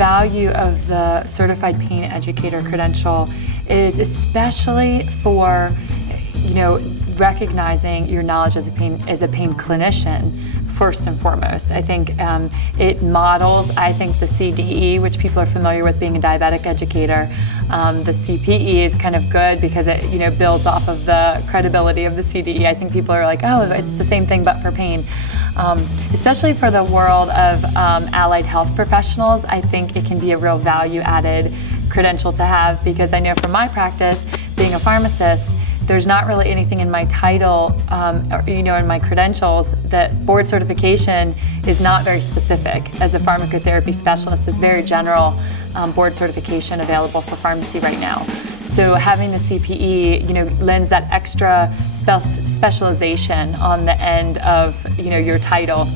value of the Certified Pain Educator credential is especially for, recognizing your knowledge as a pain clinician first and foremost. I think it models, the CDE, which people are familiar with being a diabetic educator. The CPE is kind of good because it, builds off of the credibility of the CDE. I think people are like, oh, it's the same thing but for pain. Especially for the world of allied health professionals, I think it can be a real value-added credential to have, because I know from my practice, being a pharmacist, there's not really anything in my title, in my credentials, that board certification is not very specific. As a pharmacotherapy specialist, it's very general board certification available for pharmacy right now. So having the CPE, lends that extra specialization on the end of, your title,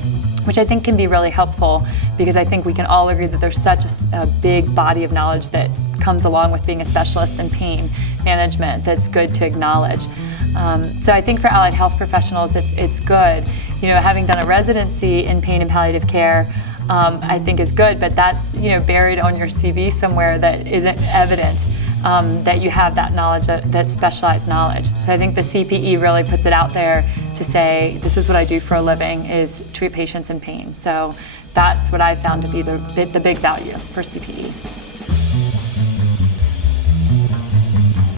which I think can be really helpful, because I think we can all agree that there's such a big body of knowledge that comes along with being a specialist in pain management that's good to acknowledge. So I think for allied health professionals, it's good. Having done a residency in pain and palliative care, I think is good, but that's buried on your CV somewhere that isn't evident that you have that knowledge, that specialized knowledge. So I think the CPE really puts it out there to say, this is what I do for a living, is treat patients in pain. So that's what I found to be the big value for CPE.